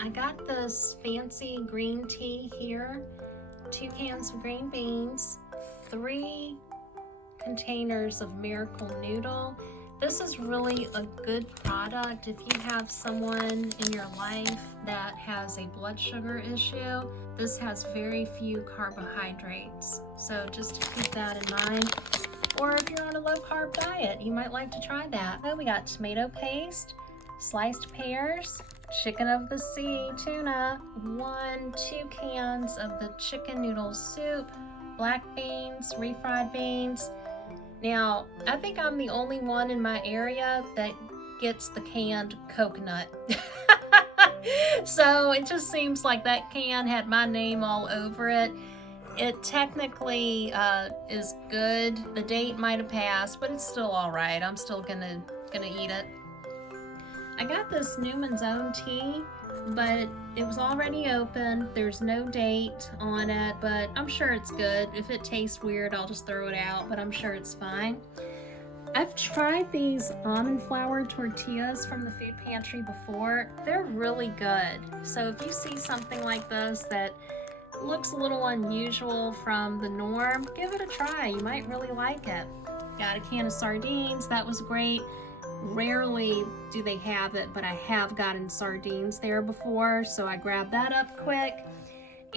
I got this fancy green tea here, 2 cans of green beans, 3 containers of Miracle Noodle. This is really a good product if you have someone in your life that has a blood sugar issue. This has very few carbohydrates, so just to keep that in mind. Or if you're on a low carb diet, you might like to try that. So we got tomato paste, sliced pears, chicken of the sea tuna, 2 cans of the chicken noodle soup, black beans, refried beans. Now, I think I'm the only one in my area that gets the canned coconut. So it just seems like that can had my name all over it. It technically is good. The date might have passed, but it's still all right. I'm still gonna eat it. I got this Newman's Own tea, but it was already open. There's no date on it, but I'm sure it's good. If it tastes weird, I'll just throw it out, but I'm sure it's fine. I've tried these almond flour tortillas from the Food Pantry before. They're really good. So if you see something like this that looks a little unusual from the norm, give it a try. You might really like it. Got a can of sardines. That was great. Rarely do they have it, but I have gotten sardines there before, so I grabbed that up quick.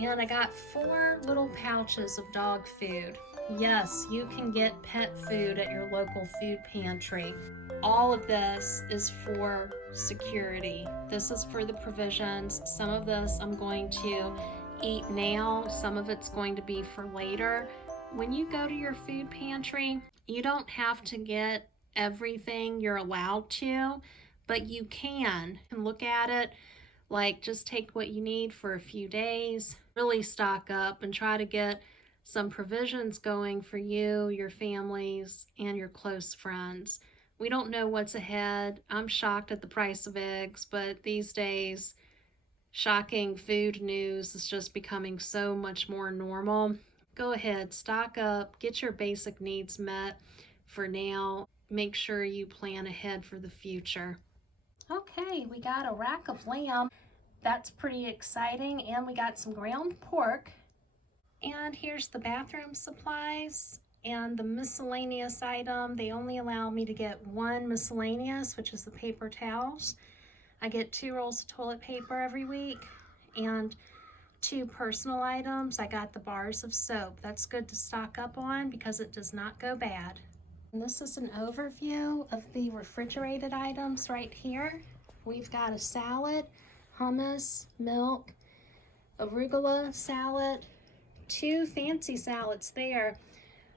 And I got 4 little pouches of dog food. Yes, you can get pet food at your local food pantry. All of this is for security. This is for the provisions. Some of this I'm going to eat now. Some of it's going to be for later. When you go to your food pantry, you don't have to get everything you're allowed to, but you can look at it like just take what you need for a few days, really stock up and try to get some provisions going for you, your families, and your close friends. We don't know what's ahead. I'm shocked at the price of eggs, but these days, shocking food news is just becoming so much more normal. Go ahead, stock up, get your basic needs met for now. Make sure you plan ahead for the future. Okay, we got a rack of lamb. That's pretty exciting. And we got some ground pork. And here's the bathroom supplies and the miscellaneous item. They only allow me to get 1 miscellaneous, which is the paper towels. I get 2 rolls of toilet paper every week and 2 personal items. I got the bars of soap. That's good to stock up on because it does not go bad. And this is an overview of the refrigerated items right here. We've got a salad, hummus, milk, arugula salad, 2 fancy salads there.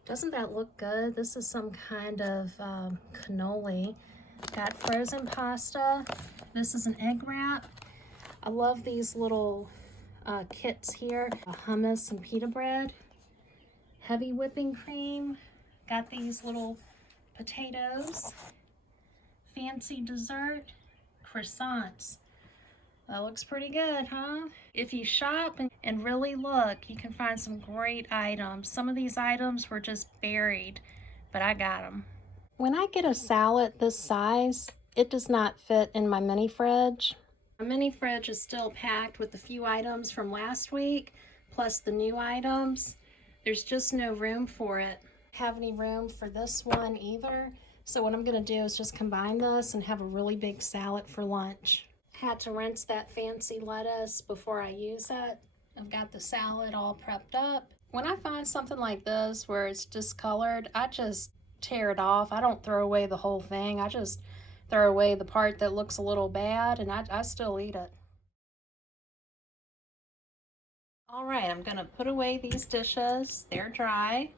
Doesn't that look good? This is some kind of cannoli. Got frozen pasta. This is an egg wrap. I love these little kits here. Hummus and pita bread. Heavy whipping cream. Got these little potatoes. Fancy dessert. Croissants. That looks pretty good, huh? If you shop and really look, you can find some great items. Some of these items were just buried, but I got them. When I get a salad this size, it does not fit in my mini fridge. My mini fridge is still packed with a few items from last week, plus the new items. There's just no room for it. Have any room for this one either. So what I'm gonna do is just combine this and have a really big salad for lunch. Had to rinse that fancy lettuce before I use it. I've got the salad all prepped up. When I find something like this where it's discolored, I just tear it off. I don't throw away the whole thing. I just throw away the part that looks a little bad, and I still eat it. All right, I'm gonna put away these dishes. They're dry.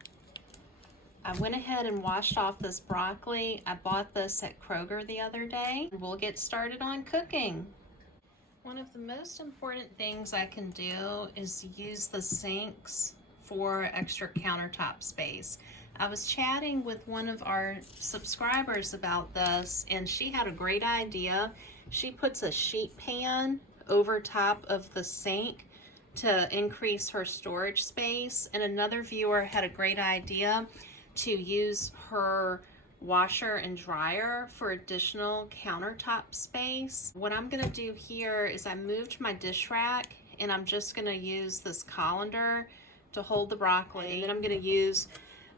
I went ahead and washed off this broccoli. I bought this at Kroger the other day. We'll get started on cooking. One of the most important things I can do is use the sinks for extra countertop space. I was chatting with one of our subscribers about this, and she had a great idea. She puts a sheet pan over top of the sink to increase her storage space, and another viewer had a great idea to use her washer and dryer for additional countertop space. What I'm gonna do here is I moved my dish rack and I'm just gonna use this colander to hold the broccoli. And then I'm gonna use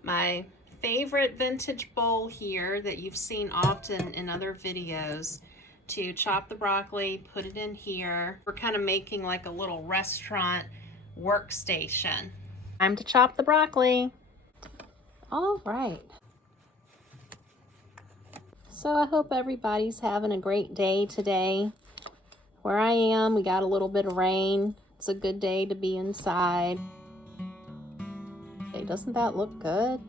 my favorite vintage bowl here that you've seen often in other videos to chop the broccoli, put it in here. We're kind of making like a little restaurant workstation. Time to chop the broccoli. All right. So I hope everybody's having a great day today. Where I am, we got a little bit of rain. It's a good day to be inside. Hey, doesn't that look good?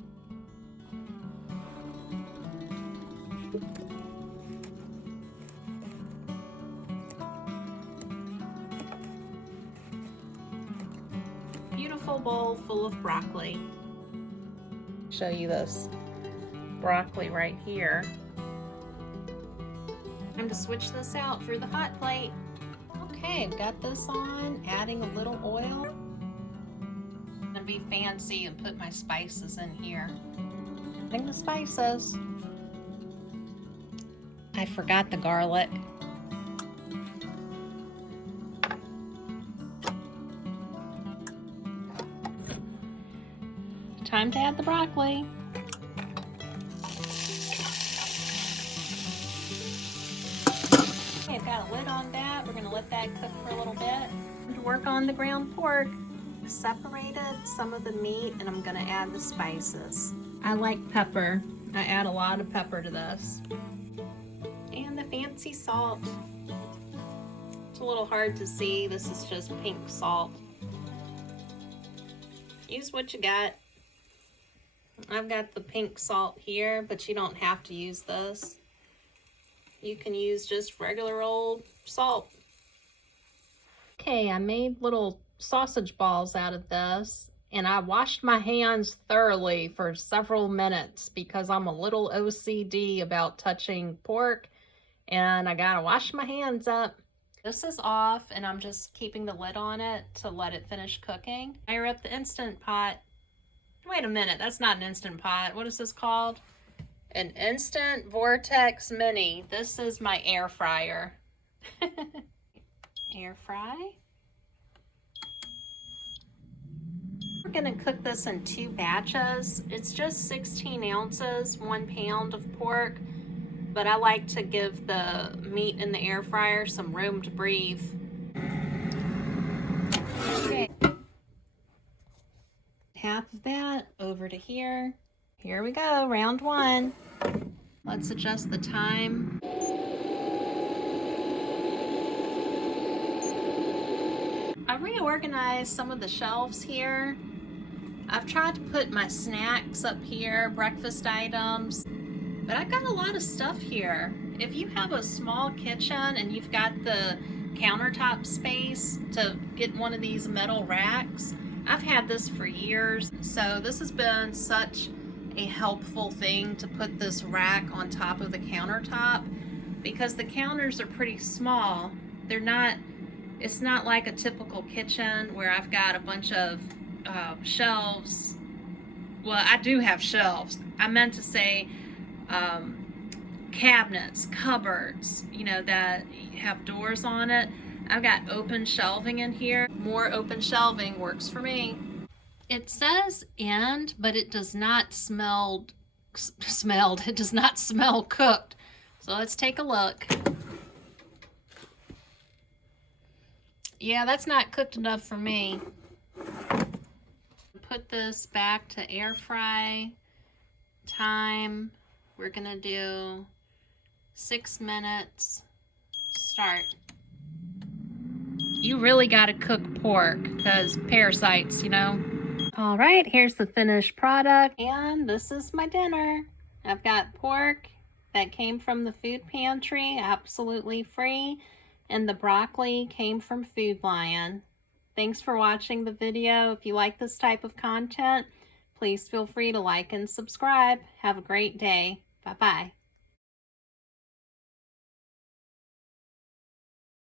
Beautiful bowl full of broccoli. Show you this broccoli right here. Time to switch this out for the hot plate. Okay, I've got this on, adding a little oil. I'm gonna be fancy and put my spices in here. Adding the spices. I forgot the garlic. Time to add the broccoli. Okay, I've got a lid on that. We're gonna let that cook for a little bit. To work on the ground pork. Separated some of the meat and I'm gonna add the spices. I like pepper. I add a lot of pepper to this. And the fancy salt. It's a little hard to see. This is just pink salt. Use what you got. I've got the pink salt here, but you don't have to use this. You can use just regular old salt. Okay, I made little sausage balls out of this, and I washed my hands thoroughly for several minutes because I'm a little OCD about touching pork, and I gotta wash my hands up. This is off, and I'm just keeping the lid on it to let it finish cooking. Fire up the Instant Pot. Wait a minute, that's not an Instant Pot. What is this called? An Instant Vortex Mini. This is my air fryer. Air fry. We're gonna cook this in 2 batches. It's just 16 ounces, 1 pound of pork, but I like to give the meat in the air fryer some room to breathe. Okay. Half of that over to here. Here we go, round 1. Let's adjust the time. I reorganized some of the shelves here. I've tried to put my snacks up here, breakfast items, but I've got a lot of stuff here. If you have a small kitchen and you've got the countertop space to get one of these metal racks, I've had this for years, so this has been such a helpful thing to put this rack on top of the countertop because the counters are pretty small. It's not like a typical kitchen where I've got a bunch of shelves. Well, I do have shelves. I meant to say cabinets, cupboards, you know, that have doors on it. I've got open shelving in here. More open shelving works for me. It says end, but it does not it does not smell cooked. So let's take a look. Yeah, that's not cooked enough for me. Put this back to air fry. Time, we're gonna do 6 minutes. Start. You really gotta cook pork because parasites, you know. All right, here's the finished product, and this is my dinner. I've got pork that came from the food pantry, absolutely free, and the broccoli came from Food Lion. Thanks for watching the video. If you like this type of content, please feel free to like and subscribe. Have a great day. Bye-bye.